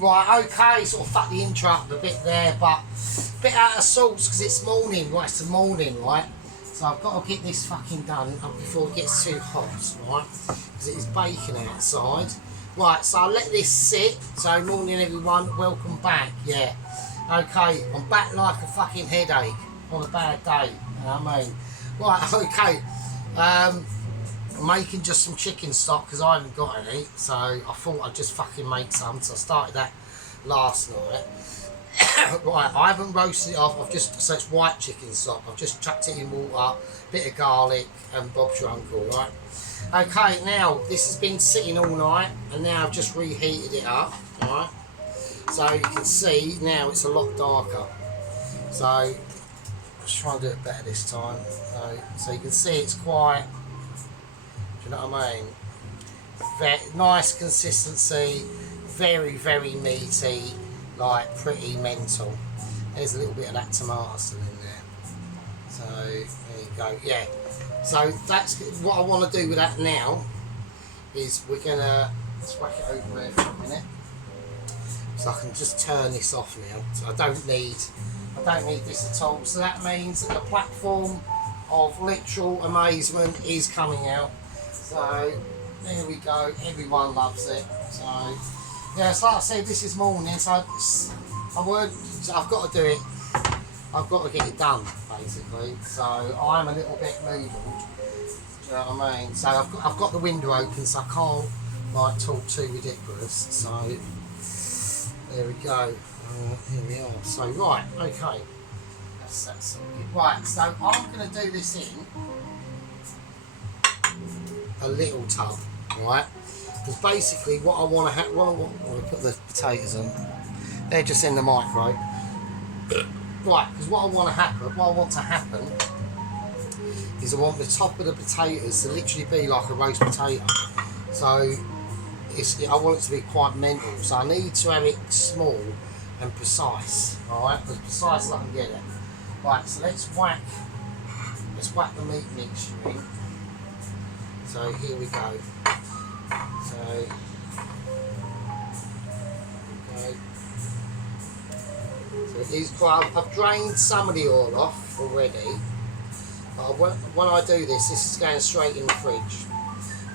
Right, okay, sort of fuck the intro up a bit there, but a bit out of sorts because it's morning, right? It's the morning, right? So I've got to get this fucking done before it gets too hot, right? Because it is baking outside. Right, so I'll let this sit. So morning everyone, welcome back, yeah. Okay, I'm back like a fucking headache on a bad day, you know what I mean? Right, okay. I'm making just some chicken stock because I haven't got any, so I thought I'd just fucking make some. So I started that last night. Right, I haven't roasted it off. I've just, so it's white chicken stock. I've just chucked it in water, bit of garlic, and Bob's your uncle, right? Okay, now this has been sitting all night, and now I've just reheated it up, right? So you can see now it's a lot darker. So let's try and do it better this time. So you can see it's quite. Do you know what I mean? Very nice consistency, very, very meaty, like pretty mental. There's a little bit of that tomato still in there. So there you go, yeah. So that's what I want to do with that now, is we're gonna, let's whack it over there for a minute. So I can just turn this off now. So I don't need this at all. So that means that the platform of literal amazement is coming out. So there we go, everyone loves it. So yeah, so like I said, this is morning, so I've got to do it, I've got to get it done basically. So I'm a little bit noodled, do you know what I mean? So I've got the window open, so I can't like talk too ridiculous. So there we go, here we are. So right, okay, that's right, so I'm going to do this in a little tub, right? Because basically what I want to have, I want to put the potatoes on. They're just in the micro. Right, because what I want to happen is I want the top of the potatoes to literally be like a roast potato. So I want it to be quite mental. So I need to have it small and precise, alright? As precise as I can get it. Right, so let's whack the meat mixture in. So here we go. So it is quite. I've drained some of the oil off already. But when I do this, this is going straight in the fridge.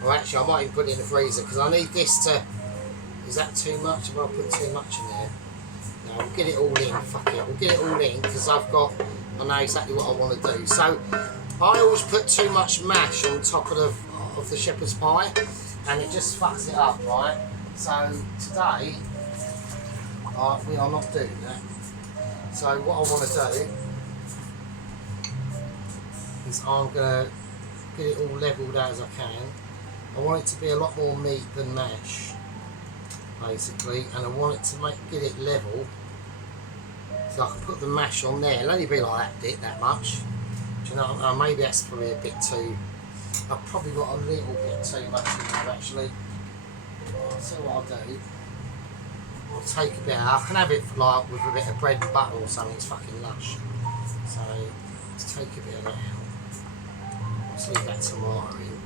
Or actually, I might even put it in the freezer because I need this to. Is that too much? Have I put too much in there? No, we'll get it all in. Fuck it, we'll get it all in because I know exactly what I want to do. So I always put too much mash on top of the shepherd's pie, and it just fucks it up, right? So today we are not doing that. So what I want to do is I'm going to get it all levelled out as I can. I want it to be a lot more meat than mash, basically, and I want it to get it level so I can put the mash on there. It'll only be like that much. Do you know? Maybe that's probably a bit too. I've probably got a little bit too much in there actually. So what I'll do, I'll take a bit out. I can have it like with a bit of bread and butter or something, it's fucking lush. So let's take a bit of that out. Let's leave that tomato in.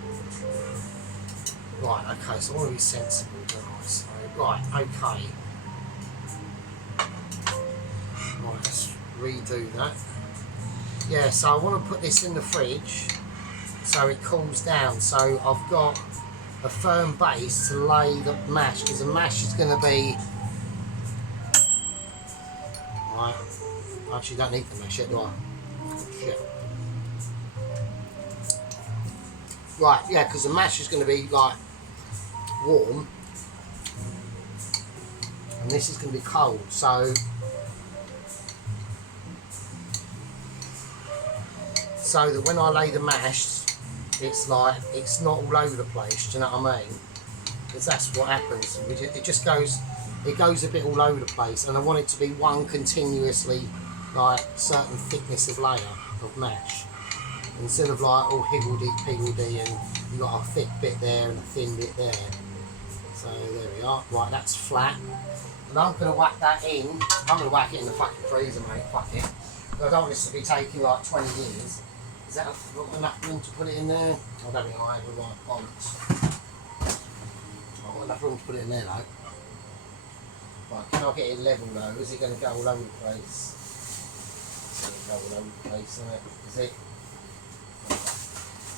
Right, okay, so I want to be sensible, don't I? So, right, okay. Right, let's redo that. Yeah, so I want to put this in the fridge so it cools down, so I've got a firm base to lay the mash, because the mash is going to be right. I actually don't need the mash yet, do I? Shit. Right, yeah, because the mash is going to be like warm and this is going to be cold, so that when I lay the mash, it's like, it's not all over the place, do you know what I mean? Because that's what happens. It just goes, it goes a bit all over the place, and I want it to be one continuously, like, certain thickness of layer of mash. Instead of like all higgledy-piggledy and you've got a thick bit there and a thin bit there. So there we are. Right, that's flat. And I'm going to whack that in. I'm going to whack it in the fucking freezer, mate. Fuck it. I don't want this to be taking like 20 years. Is that enough room to put it in there? I don't think I have the right bollocks. I've got enough room to put it in there though. Right, can I get it level though? Is it going to go all over the place? It's going to go all over the place, isn't it? Is it?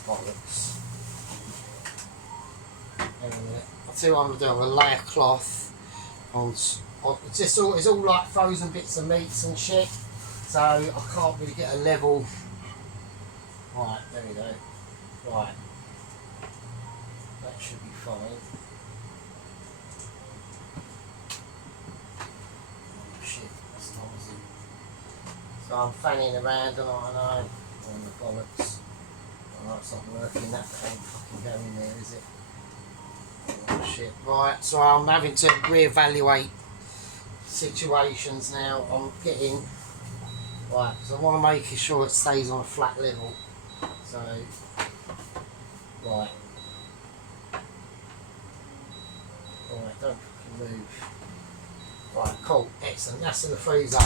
Bollocks. Hang on a minute. I'll tell you what I'm going to do. I'm going to lay a cloth on it's all like frozen bits of meats and shit. So I can't really get a level. Right, there we go. Right. That should be fine. Oh shit, that's noisy. So I'm fanning around and I know. Oh the bollocks. Oh, it's not working, that ain't fucking going there, is it? Oh shit. Right, so I'm having to reevaluate situations now. I'm getting right, so I want to make sure it stays on a flat level. So right, don't fucking move. Right, cool, excellent. That's in the freezer.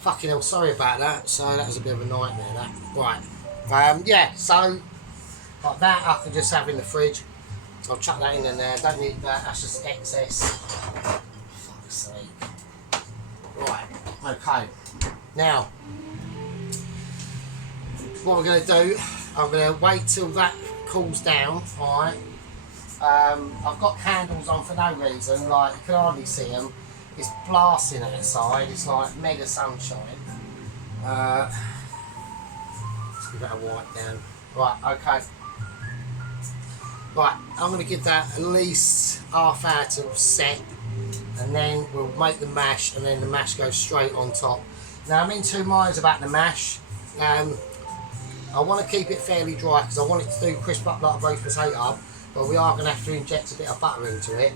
Fucking hell, sorry about that. So that was a bit of a nightmare. That right. Yeah. So like that, I can just have in the fridge. I'll chuck that in there. Don't need that. That's just excess. Fuck's sake. Right. Okay. Now, what we're going to do, I'm going to wait till that cools down. Alright. I've got candles on for no reason. Like you can hardly see them. It's blasting outside. It's like mega sunshine. Let's give that a wipe down. Right. Okay. Right, I'm going to give that at least half hour to set, and then we'll make the mash, and then the mash goes straight on top. Now I'm in two minds about the mash. I want to keep it fairly dry because I want it to do crisp up like a roast potato, but we are going to have to inject a bit of butter into it.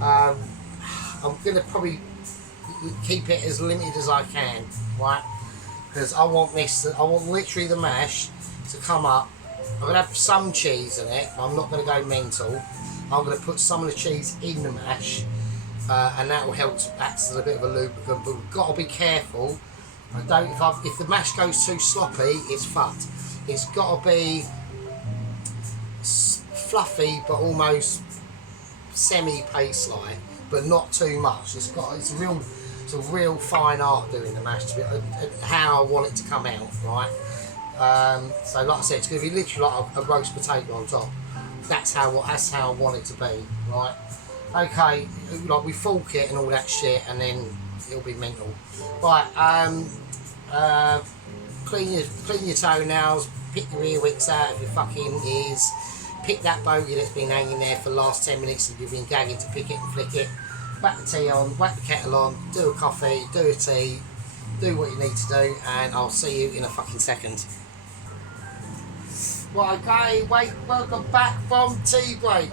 I'm going to probably keep it as limited as I can, right? Because I want literally the mash to come up. I'm going to have some cheese in it, but I'm not going to go mental. I'm going to put some of the cheese in the mash, and that will help to act as a bit of a lubricant, but we've got to be careful. If the mash goes too sloppy, it's fucked. It's got to be fluffy, but almost semi-paste-like, but not too much. It's a real fine art doing the mash, to be how I want it to come out, right? So like I said, it's going to be literally like a roast potato on top. That's how I want it to be, right? Okay, like we fork it and all that shit, and then it'll be mental. Right, clean your toenails, pick your earwicks out of your fucking ears, pick that bogey that's been hanging there for the last 10 minutes and you've been gagging to pick it and flick it, whack the tea on, whack the kettle on, do a coffee, do a tea, do what you need to do, and I'll see you in a fucking second. Right, okay, welcome back from tea break.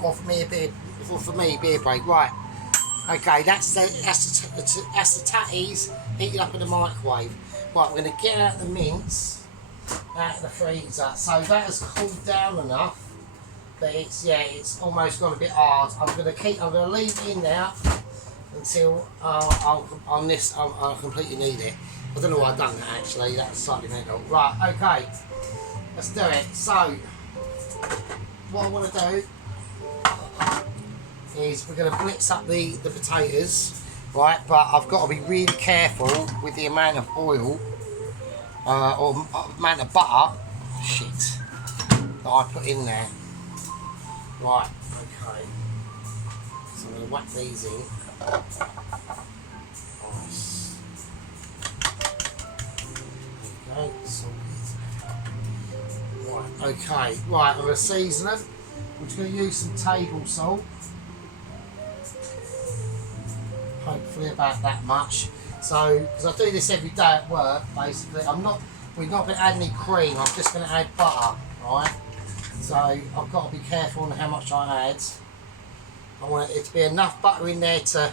Or for me, beer break. Right, okay, that's the tatties heating up in the microwave. Right, we're going to get out the mince out of the freezer. So that has cooled down enough, but it's almost gone a bit hard. I'm going to leave it in there until I completely need it. I don't know why I've done that actually, that's slightly mental. Right, okay, let's do it. So, what I want to do is we're going to blitz up the potatoes, right, but I've got to be really careful with the amount of oil, or amount of butter, that I put in there. Right, okay, so I'm going to whack these in. Okay, right, I'm going to season it. I'm just going to use some table salt. Hopefully about that much. So, because I do this every day at work, basically, we've not been adding any cream, I'm just going to add butter, right? So, I've got to be careful on how much I add. I want it to be enough butter in there to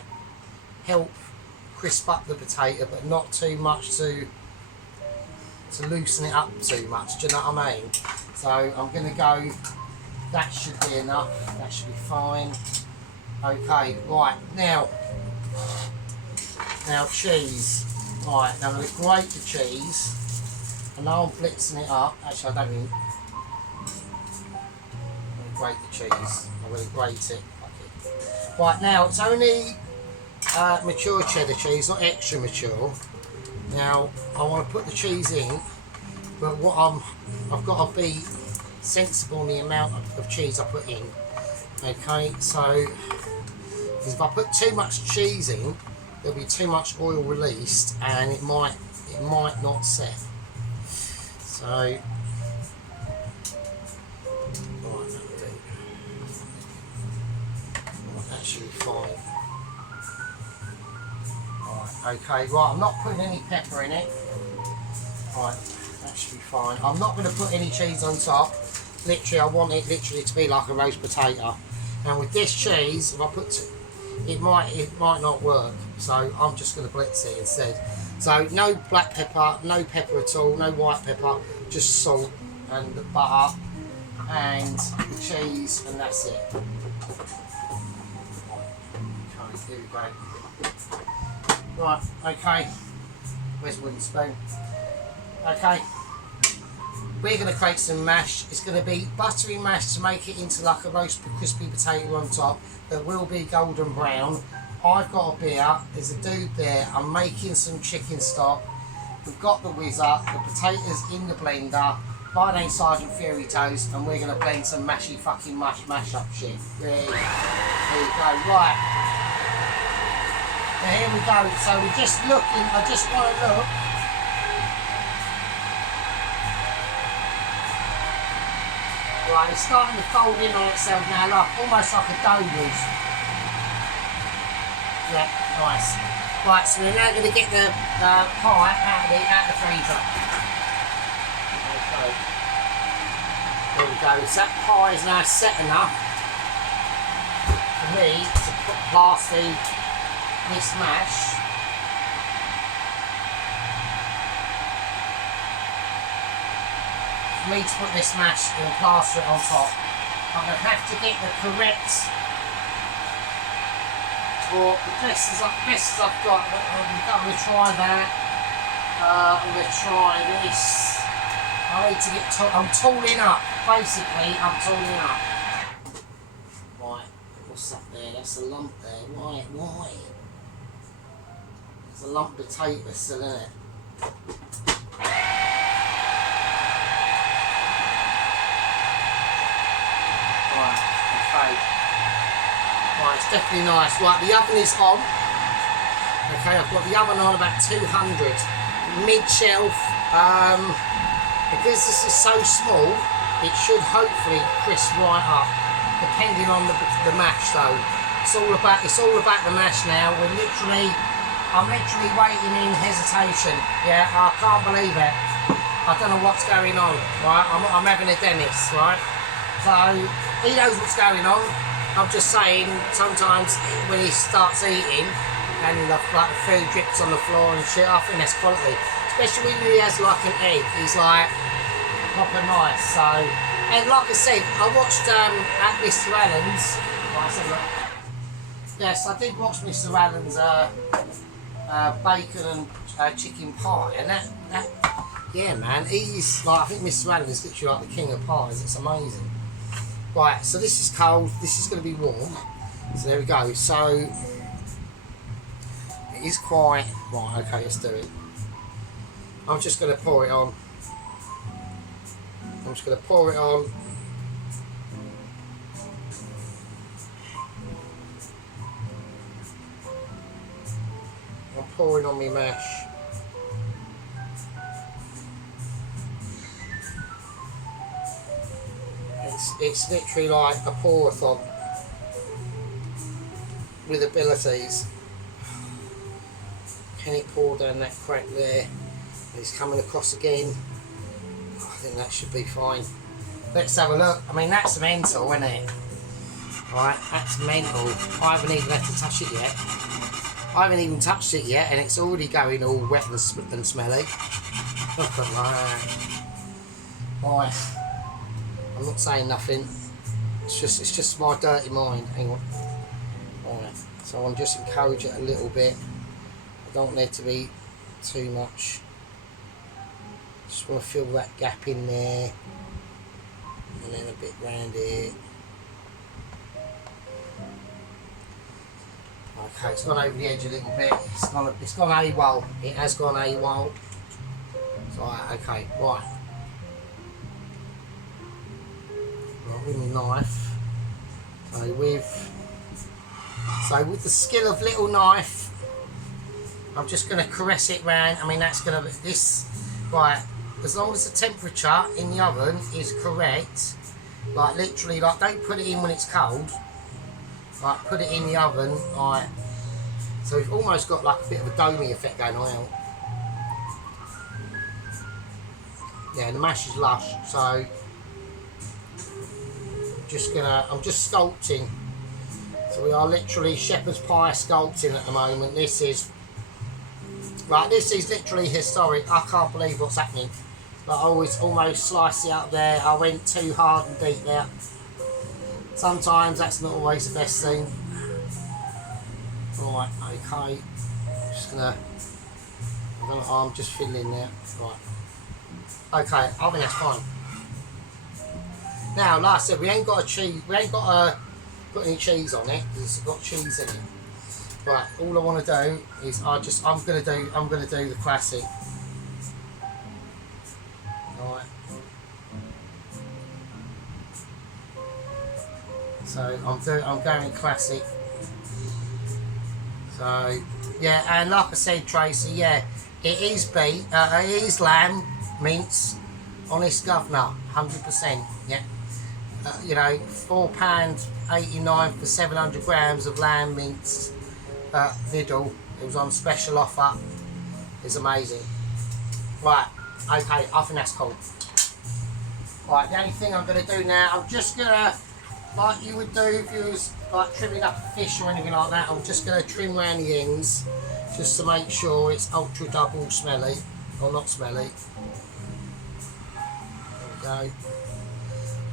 help crisp up the potato, but not too much to loosen it up too much, do you know what I mean? So I'm going to go, that should be enough, that should be fine. Okay, right, now cheese. Right, now I'm going to grate the cheese, and now I'm blitzing it up. Actually, I don't mean, I'm going to grate the cheese, I'm going to grate it. Right, now it's only mature cheddar cheese, not extra mature. Now I want to put the cheese in, but I've got to be sensible in the amount of cheese I put in. Okay, so if I put too much cheese in, there'll be too much oil released, and it might not set. So right, that should be fine. Right, okay, right, I'm not putting any pepper in it. Right, that should be fine. I'm not going to put any cheese on top. Literally, I want it literally to be like a roast potato. And with this cheese, if I put it might not work. So I'm just going to blitz it instead. So no black pepper, no pepper at all, no white pepper, just salt and the butter and the cheese, and that's it. Okay, here we go. Right, okay. Where's the wooden spoon? Okay. We're going to create some mash. It's going to be buttery mash to make it into like a roast crispy potato on top that will be golden brown. I've got a beer, there's a dude there, I'm making some chicken stock. We've got the whizzer, the potatoes in the blender, my name's Sergeant Fury Toast, and we're going to blend some mashy fucking mash up shit. There you go, right. Now here we go, so we're just looking, I just want to look. Right, it's starting to fold in on itself now, like, almost like a dough balls. Yeah, nice. Right, so we're now going to get the pie out of the freezer. Okay. There we go. So that pie is now set enough for me to put past this mash. For me to put this mash and plaster it on top, I'm going to have to get the correct, or the best as I've got. I'm going to try that. I'm going to try this. I need to get. I'm tooling up. Basically, I'm tooling up. Right, what's up there? That's a lump there. Why? There's a lump of potato still in it. Right, okay. Right, it's definitely nice. Right, the oven is on. Okay, I've got the oven on about 200. Mid-shelf. Because this is so small, it should hopefully crisp right up, depending on the mash though. It's all about the mash now. I'm literally waiting in hesitation. Yeah, I can't believe it. I don't know what's going on. Right, I'm having a dentist. Right, so he knows what's going on. I'm just saying, sometimes when he starts eating and the food drips on the floor and shit, I think that's quality. Especially when he has like an egg, he's like proper nice. So, and like I said, I watched at Mr. Allen's. Yes, I did watch Mr. Allen's bacon and chicken pie, and that yeah, man, he's like, I think Mr. Allen is literally like the king of pies. It's amazing. Right, so this is cold, this is going to be warm, so there we go. So it is quite, right, okay, let's do it. I'm just going to pour it on. I'm just going to pour it on. I'm pouring on my mash. It's literally like a pour-a-thon with abilities. Can it pour down that crack there? It's coming across again. I think that should be fine. Let's have a look. I mean, that's mental, isn't it? Right, that's mental. I haven't even had to touch it yet. I haven't even touched it yet, and it's already going all wet and smelly. Look at that. Right. I'm not saying nothing. It's just my dirty mind. Hang on. Alright. So I'm just encourage it a little bit. I don't want there to be too much. Just want to fill that gap in there. And then a bit round here. Okay, it's gone over the edge a little bit. It's gone AWOL. It has gone AWOL. So, okay, right. Right, with my knife. So with the skill of little knife, I'm just going to caress it round. I mean, that's going to right. As long as the temperature in the oven is correct, like literally, like don't put it in when it's cold. Like put it in the oven, like so we've almost got like a bit of a domey effect going on. Yeah, the mash is lush, so I'm just sculpting. So we are literally shepherd's pie sculpting at the moment. This is literally historic. I can't believe what's happening. Like I almost sliced it up there. I went too hard and deep there. Sometimes that's not always the best thing. Right, okay. I'm just fiddling there. Right. Okay, I think that's fine. Now, like I said, we ain't got put any cheese on it because it's got cheese in it. Right, all I want to do is I'm gonna do the classic. Right. So I'm going classic. So yeah, and like I said, Tracy, yeah, it is lamb mince, honest governor, 100%. Yeah, you know, £4.89 for 700 grams of lamb mince. Lidl. It was on special offer. It's amazing. Right, okay, I think that's cool. Right, the only thing I'm going to do now, I'm just going to, like you would do if you was like trimming up a fish or anything like that, I'm just going to trim around the ends just to make sure it's ultra double smelly, or not smelly. There we go.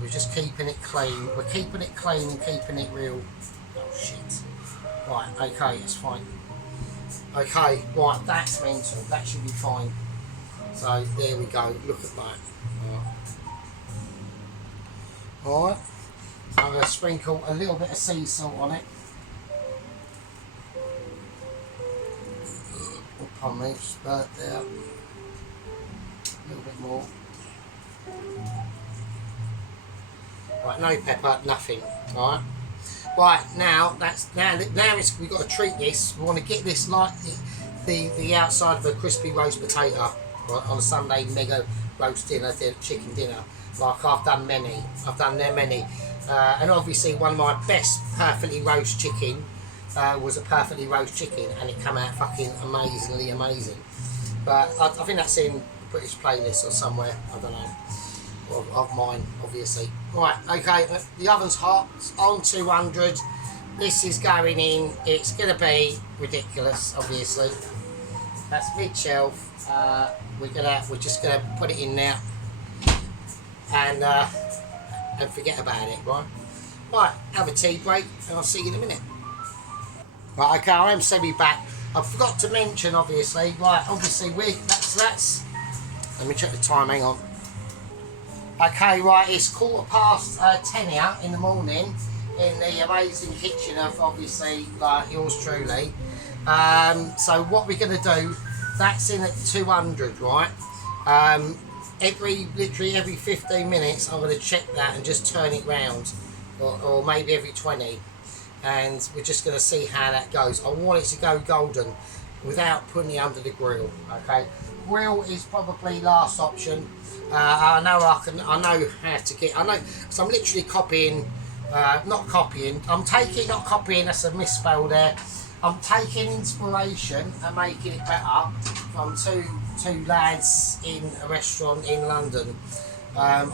We're just keeping it clean. We're keeping it clean and keeping it real. Oh shit. Right, okay, it's fine. Okay, right, that's mental. That should be fine. So there we go. Look at that. Alright. So I'm going to sprinkle a little bit of sea salt on it. Pardon me, spurt there. A little bit more. Right, no pepper, nothing. Alright. Right, now we've got to treat this. We want to get this like the outside of a crispy roast potato, right, on a Sunday mega roast dinner, chicken dinner. Like I've done many. And obviously one of my best perfectly roast chicken was a perfectly roast chicken, and it came out fucking amazingly amazing. But I think that's in British playlist or somewhere. I don't know. Of mine, obviously. Right, okay, the oven's hot, it's on 200. This is going in, it's going to be ridiculous, obviously. That's mid-shelf. We're just going to put it in now and forget about it, right? Right, have a tea break and I'll see you in a minute. Right, okay, I am semi-back. I forgot to mention, obviously, right, obviously, that's, let me check the time, hang on. Okay, right, it's 10:15 here in the morning in the amazing kitchen of, obviously, yours truly. So what we're going to do, that's in at 200, right? Literally every 15 minutes, I'm going to check that and just turn it round, or maybe every 20. And we're just going to see how that goes. I want it to go golden without putting it under the grill, okay? Grill is probably last option. I know how to get. I know because I'm literally copying, not copying. Not copying. That's a misspell there. I'm taking inspiration and making it better from two lads in a restaurant in London. I've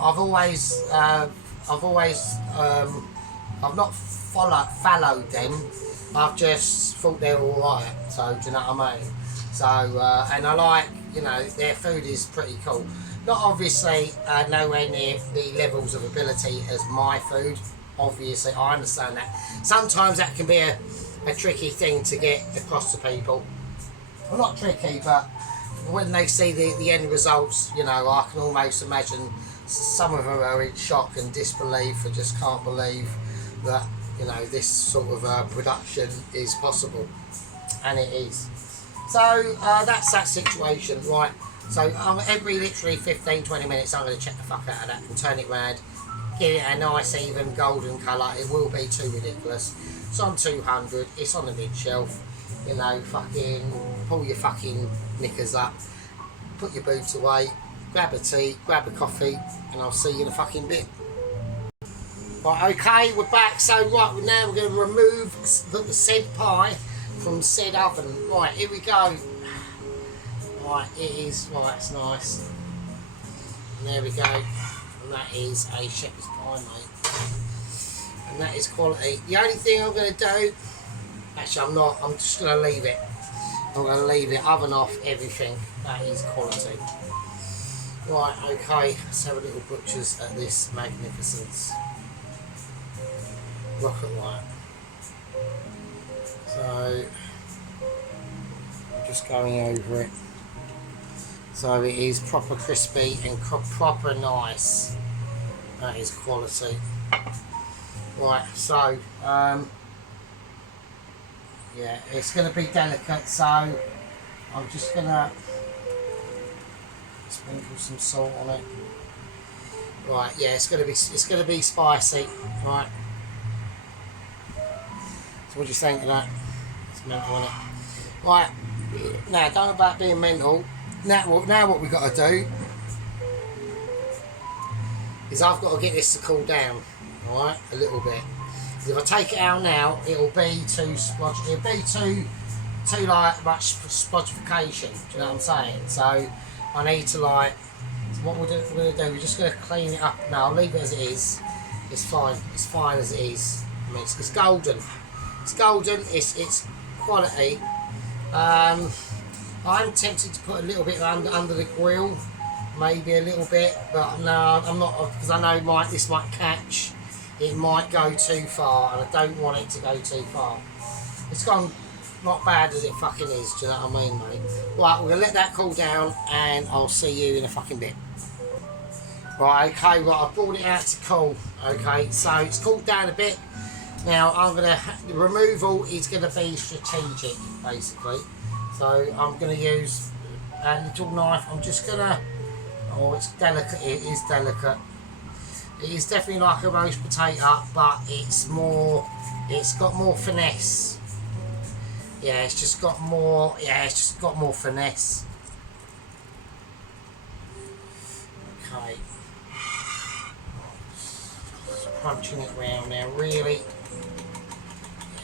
not followed them. I've just thought they're all right. So do you know what I mean? So and I like, you know, their food is pretty cool. Not obviously nowhere near the levels of ability as my food. Obviously, I understand that. Sometimes that can be a tricky thing to get across to people. Well, not tricky, but when they see the end results, you know, I can almost imagine some of them are in shock and disbelief and just can't believe that you know, this sort of production is possible, and it is. So that's that situation, right? So every literally 15-20 minutes I'm going to check the fuck out of that and turn it round, give it a nice even golden colour. It will be too ridiculous. It's on 200, it's on the mid shelf, you know, fucking pull your fucking knickers up, put your boots away, grab a tea, grab a coffee, and I'll see you in a fucking bit. Right, okay, we're back. So right, now we're going to remove the said pie from said oven. Right, here we go. Right, it is, right, it's nice. And there we go. And that is a shepherd's pie, mate. And that is quality. The only thing I'm going to do, actually I'm not, I'm just going to leave it. I'm going to leave it, oven off, everything. That is quality. Right, okay, let's have a little butcher's at this magnificence. Rocket light. So, I'm just going over it. So it is proper crispy and proper nice. That is quality. Right, so, yeah, it's going to be delicate, so I'm just going to sprinkle some salt on it. Right, yeah, it's going to be spicy, right? So what do you think of that? It's mental, isn't it? Right, now don't know about being mental. Now what we've got to do is I've got to get this to cool down, alright, a little bit. If I take it out now, it'll be too splodge. It'll be too like much splodgification. Do you know what I'm saying? So I need to like. So what we're going to do, we're just going to clean it up now. I'll leave it as it is. It's fine. It's fine as it is. I mean, it's golden. It's golden. It's quality. I'm tempted to put a little bit under the grill, maybe a little bit, but no, I'm not, because I know this might catch. It might go too far, and I don't want it to go too far. It's gone not bad as it fucking is, do you know what I mean, mate? Right, we're going to let that cool down, and I'll see you in a fucking bit. Right, okay, right, I brought it out to cool, okay, so it's cooled down a bit. Now, the removal is going to be strategic, basically. So, I'm going to use a little knife. I'm just going to, oh, it's delicate, it is delicate. It is definitely like a roast potato, but it's got more finesse. Yeah, it's just got more finesse. Okay. Just crunching it round now, really. Yeah,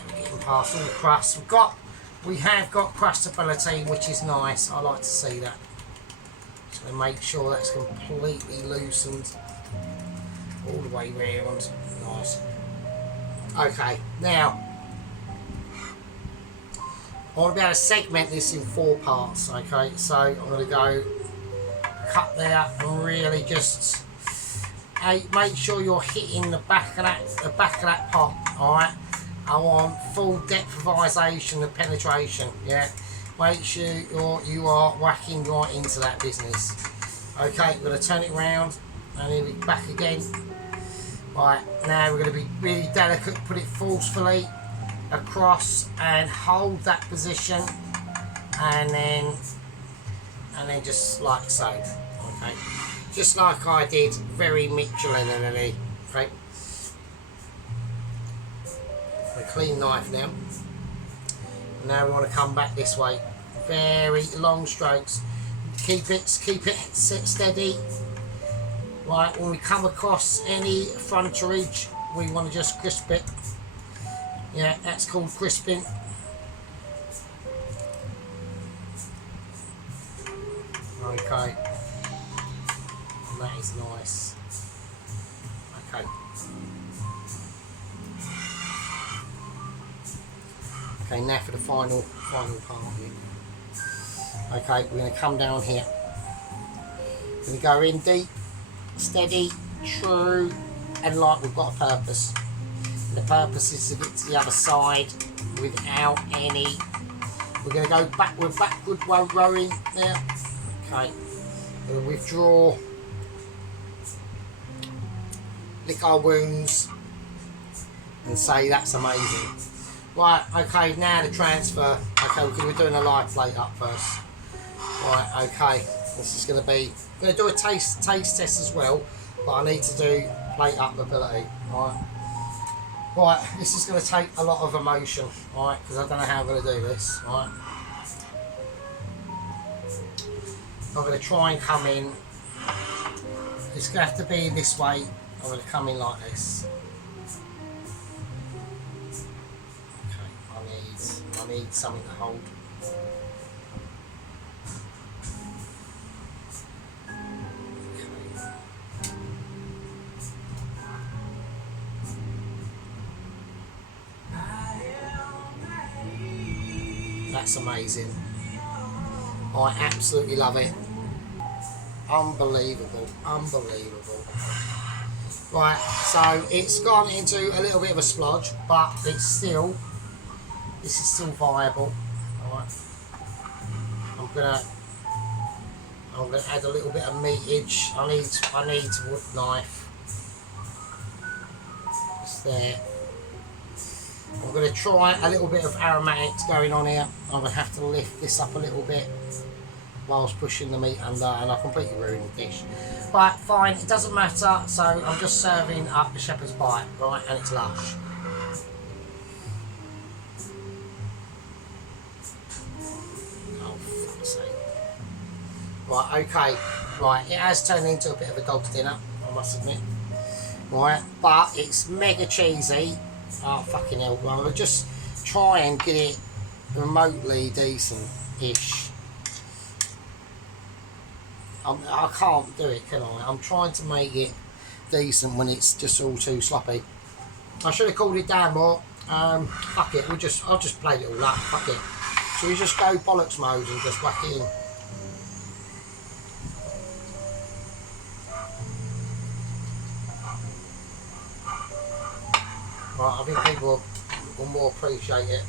we're getting past all the crust. We have got crustability, which is nice. I like to see that. Just going to make sure that's completely loosened all the way round. Nice. Okay, now I want to be able to segment this in 4 parts. Okay, so I'm going to go cut there and really just make sure you're hitting the back of that pot. All right. I want full depthization and penetration. Yeah, make sure you are whacking right into that business. Okay, we're going to turn it around and then we're back again. Right, now we're going to be really delicate, put it forcefully across and hold that position, and then just like so. Okay, just like I did very Michelin-ly. Okay. A clean knife now. Now we want to come back this way. Very long strokes. Keep it steady. Right, when we come across any frontage, we want to just crisp it. Yeah, that's called crisping. Okay. And that is nice. Okay. Okay, now for the final part of it. Okay, we're going to come down here. We're going to go in deep, steady, true, and like we've got a purpose. And the purpose is to get to the other side without any. We're going to go backward rowing now. Okay, we're going to withdraw, lick our wounds, and say that's amazing. Right, okay, now the transfer. Okay, we're doing a live plate up first. Right, okay, this is going to be, I'm going to do a taste test as well, but I need to do plate up ability. Right, right, this is going to take a lot of emotion, right, because I don't know how I'm going to do this. Right, I'm going to try and come in. It's going to have to be this way. I'm going to come in like this. Okay, I need something to hold. That's amazing. I absolutely love it. Unbelievable, unbelievable. Right, so it's gone into a little bit of a splodge, but it's still, this is still viable. Right, I'm gonna add a little bit of meatage. I need a wood knife. It's there. I'm going to try a little bit of aromatics going on here. I'm going to have to lift this up a little bit whilst pushing the meat under, and I completely ruined the dish. But fine, it doesn't matter. So I'm just serving up the shepherd's bite, right, and it's lush. Oh, fuck's sake. Right, okay, right, it has turned into a bit of a dog's dinner, I must admit. Right, but it's mega cheesy. Oh, fucking hell, well, I'll just try and get it remotely decent-ish. I can't do it, can I? I'm trying to make it decent when it's just all too sloppy. I should have called it down more. Fuck it, I'll just play it all up, fuck it. So we just go bollocks mode and just whack it in. Right, I think people will more appreciate it.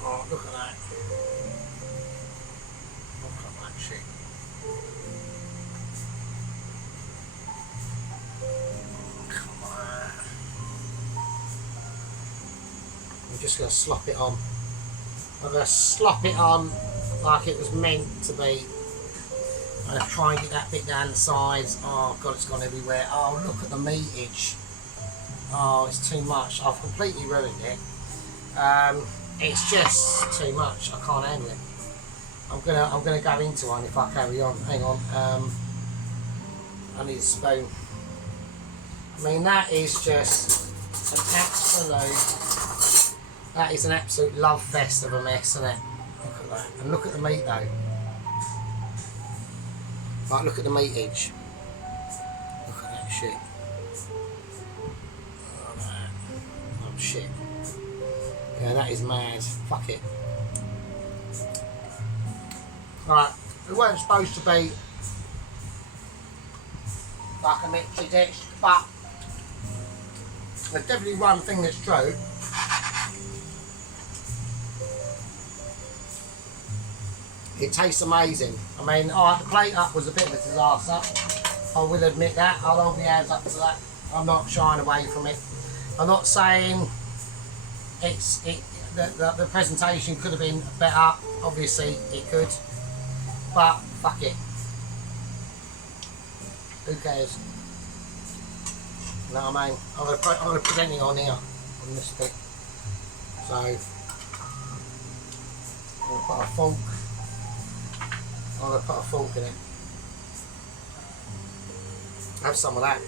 Oh, look at that. Look at that shit. Come on. I'm just going to slop it on. I'm going to slop it on like it was meant to be. I'm going to try and get that bit down the sides. Oh god, it's gone everywhere. Oh, look at the meatage. Oh, it's too much. I've completely ruined it. It's just too much. I can't handle it. I'm gonna go into one if I carry on. Hang on. I need a spoon. I mean, that is just an absolute. That is an absolute love fest of a mess, isn't it? Look at that. And look at the meat though. Right, look at the meatage. Look at that shit. Oh shit. Yeah, that is mad. Fuck it. Right, it weren't supposed to be like a mixy dish, but there's definitely one thing that's true. It tastes amazing. I mean, alright, the plate up was a bit of a disaster. I will admit that. I'll hold my hands up to that. I'm not shying away from it. I'm not saying the presentation could have been better. Obviously, it could. But, fuck it. Who cares? You know what I mean? I'm going to present it on here, on this bit. So, I'm going to put a fork. I'm going to put a fork in it. Have some of that.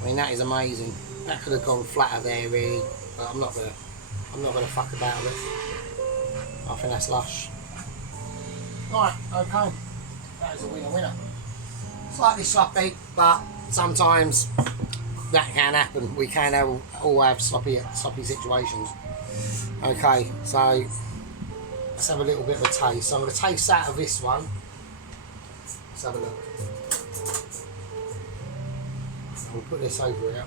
I mean, that is amazing. That could have gone flatter there, really. But I'm not gonna fuck about with it. I think that's lush. Right, okay. That is a winner. Slightly sloppy, but sometimes that can happen. We can all have sloppy situations. Okay, so let's have a little bit of a taste. So I'm going to taste out of this one. Let's have a look. We'll put this over here.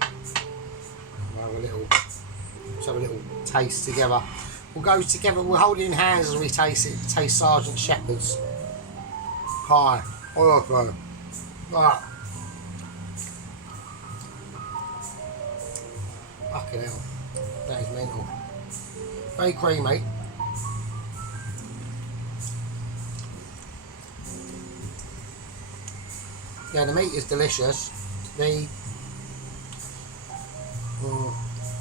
Let's have a little taste together. We'll go together. We'll hold it in hands as we taste it. Taste Sergeant Shepherd's. Hi. Okay. Right. Fucking hell. That is mental. Very creamy. Yeah, the meat is delicious. I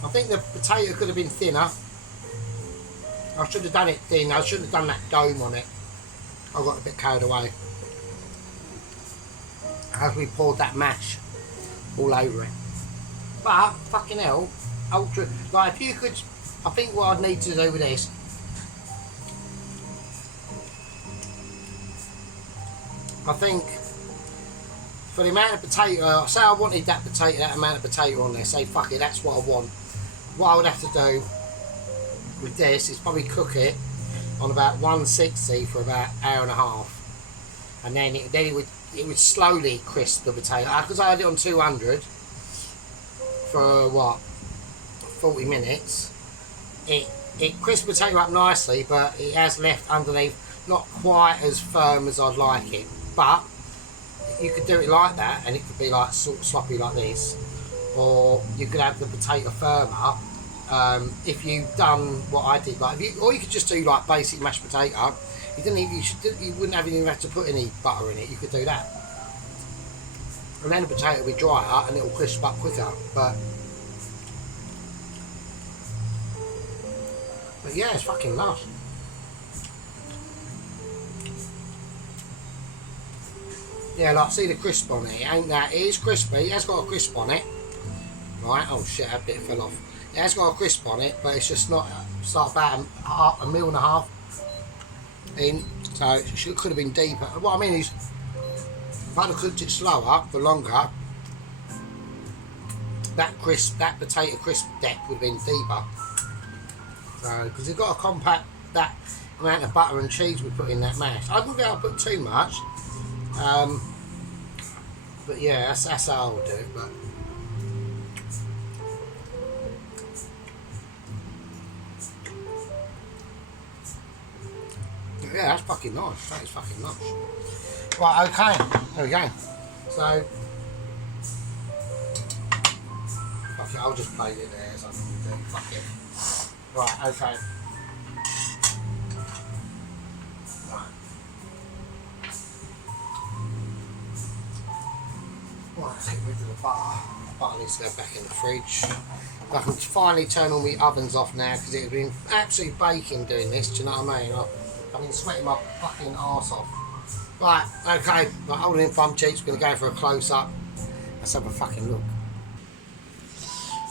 think the potato could have been thinner. I should have done it thin. I should have done that dome on it. I got a bit carried away. As we poured that mash all over it. But, fucking hell, ultra, like if you could, I think what I'd need to do with this, I think, for the amount of potato, say I wanted that amount of potato on there, say fuck it, that's what I want. What I would have to do with this is probably cook it on about 160 for about an hour and a half, and then it would slowly crisp the potato. Because I had it on 200 for what, 40 minutes. It crisps the potato up nicely, but it has left underneath not quite as firm as I'd like it. But you could do it like that, and it could be like sort of sloppy like this, or you could have the potato firmer. If you've done what I did, like or you could just do like basic mashed potato. You wouldn't even have to put any butter in it. You could do that, and then the potato will be drier and it will crisp up quicker. But yeah, it's fucking lush. Yeah, like see the crisp on it. It is crispy. It has got a crisp on it. Right? Oh shit, that bit fell off. It has got a crisp on it, but it's just not. It's like about a meal and a half in, so it could have been deeper. What I mean is, if I'd have cooked it slower for longer, that potato crisp depth would have been deeper. So, because you've got to compact that amount of butter and cheese we put in that mash. I wouldn't be able to put too much, but yeah, that's how I would do it. But yeah, that's fucking nice. That is fucking nice. Right, okay. There we go. So, fuck it, I'll just plate it there as I'm going to do. Fuck it. Right, okay. Right. Right, let's get rid of the butter. The butter needs to go back in the fridge. I can finally turn all my ovens off now because it has been absolutely baking doing this. Do you know what I mean? I've been sweating my fucking arse off. Right, okay, right, holding in bum cheeks, we're going to go for a close-up. Let's have a fucking look.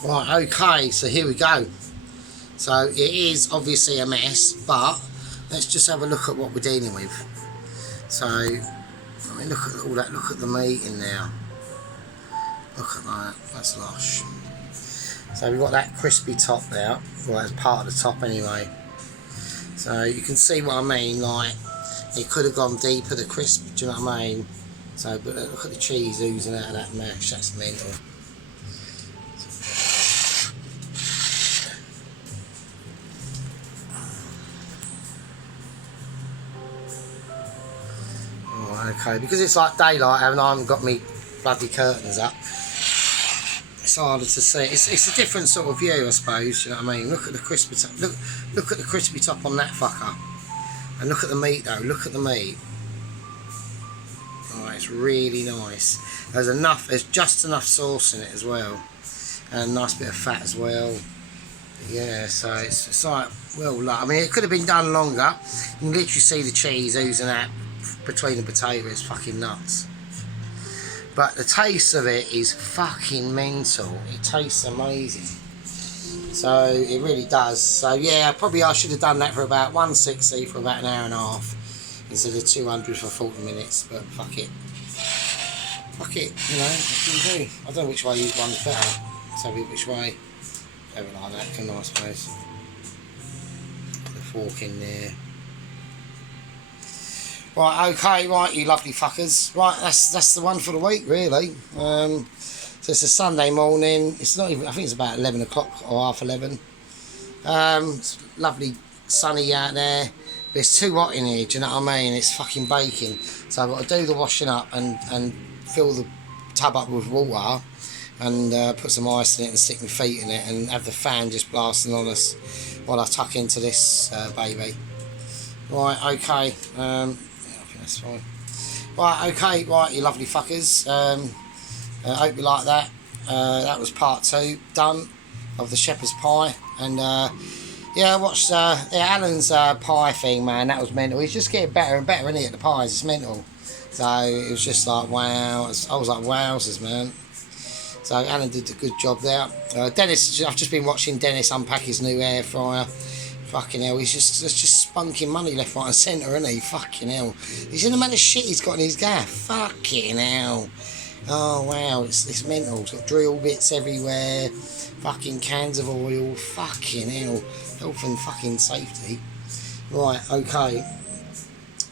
Right, okay, so here we go. So it is obviously a mess, but let's just have a look at what we're dealing with. So, I mean, look at all that, look at the meat in there. Look at that, that's lush. So we've got that crispy top there, well, as part of the top anyway. So you can see what I mean, like it could have gone deeper, the crisp, do you know what I mean? So, but look at the cheese oozing out of that mash, that's mental. Oh, okay, because it's like daylight, I haven't got me bloody curtains up. It's harder to see. It's a different sort of view, I suppose. You know what I mean? Look at the crispy top. Look at the crispy top on that fucker, and look at the meat though. Look at the meat. Oh, it's really nice. There's just enough sauce in it as well, and a nice bit of fat as well. Yeah, so it's like well, I mean, it could have been done longer. You can literally see the cheese oozing out between the potatoes. It's fucking nuts. But the taste of it is fucking mental. It tastes amazing. So it really does. So yeah, probably I should have done that for about 160 for about an hour and a half instead of 200 for 40 minutes. But fuck it. Fuck it, you know, what can you do? I don't know which way one's better. So which way? Have it like that, can I suppose. Put the fork in there. Right, okay, right, you lovely fuckers. Right, that's the one for the week, really. So it's a Sunday morning. It's not even, I think it's about 11 o'clock or half 11. It's lovely sunny out there. But it's too hot in here, do you know what I mean? It's fucking baking. So I've got to do the washing up and fill the tub up with water. and put some ice in it and stick my feet in it and have the fan just blasting on us while I tuck into this baby. Right, okay, yeah, I think that's fine. Right, okay, right, you lovely fuckers. I hope you like that. That was part 2 done of the shepherd's pie, and yeah, I watched Alan's pie thing, man. That was mental. He's just getting better and better, isn't he, at the pies? It's mental. So it was just like, wow. I was like, wowzers, man. So Alan did a good job there. Dennis, I've just been watching Dennis unpack his new air fryer. Fucking hell, he's just spunking money left, right and centre, isn't he? Fucking hell. He's in the amount of shit he's got in his gaff. Fucking hell. Oh wow, it's mental. It's got drill bits everywhere. Fucking cans of oil. Fucking hell. Health and fucking safety. Right, okay.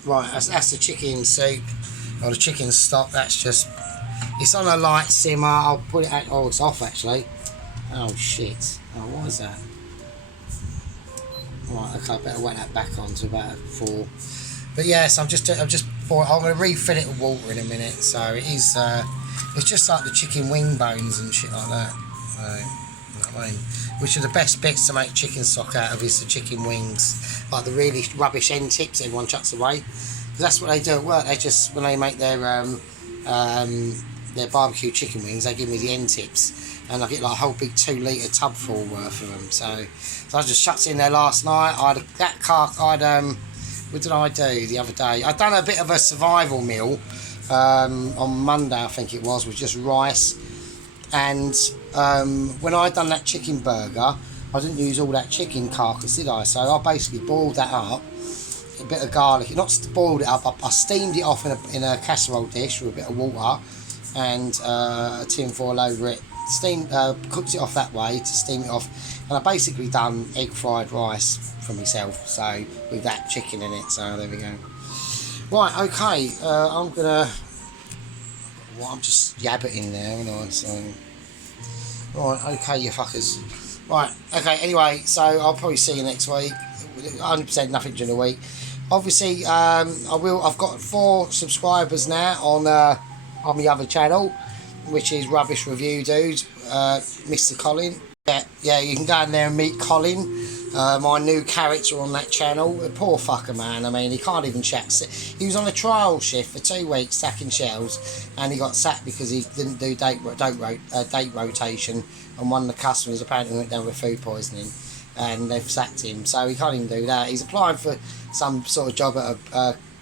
Right, that's the chicken soup. Or the chicken stock. That's just... It's on a light simmer. I'll put it at... Oh, it's off actually. Oh shit. Oh, what is that? Right, okay, I better wet that back on to about 4. But yes, I'm just I'm going to refill it with water in a minute. So it is... it's just like the chicken wing bones and shit like that. You know what I mean? Which are the best bits to make chicken stock out of is the chicken wings. Like the really rubbish end tips everyone chucks away. Because that's what they do at work. They just, when they make their barbecue chicken wings, they give me the end tips. And I get like a whole big 2 litre tub full worth of them. So I just chucked it in there last night. What did I do the other day? I'd done a bit of a survival meal on Monday, I think it was, with just rice. And when I done that chicken burger, I didn't use all that chicken carcass, did I? So I basically boiled that up, a bit of garlic, not boiled it up, I steamed it off in a casserole dish with a bit of water and a tin foil over it. Cooked it off that way to steam it off, and I basically done egg fried rice for myself, so with that chicken in it. So there we go. Right, okay, I'm just yabbiting there, aren't I? So, right, okay, you fuckers. Right, okay, anyway, so I'll probably see you next week. 100% nothing during the week. Obviously, I've got 4 subscribers now on my other channel, which is Rubbish Review Dude, Mr. Colin. Yeah, you can go in there and meet Colin, my new character on that channel. Poor fucker, man. I mean, he can't even chat. He was on a trial shift for 2 weeks stacking shelves, and he got sacked because he didn't do date rotation, and one of the customers apparently went down with food poisoning, and they've sacked him, so he can't even do that. He's applying for some sort of job at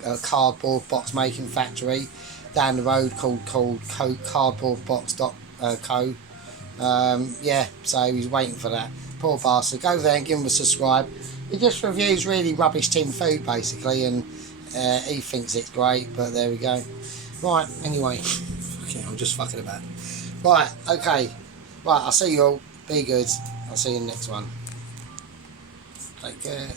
a cardboard box making factory down the road called cardboardbox.co. Yeah, so he's waiting for that. Poor bastard. Go there and give him a subscribe. He just reviews really rubbish tin food basically, and he thinks it's great, but there we go. Right, anyway. Okay, I'm just fucking about. Right, okay. Right, I'll see you all. Be good. I'll see you in the next one. Take care.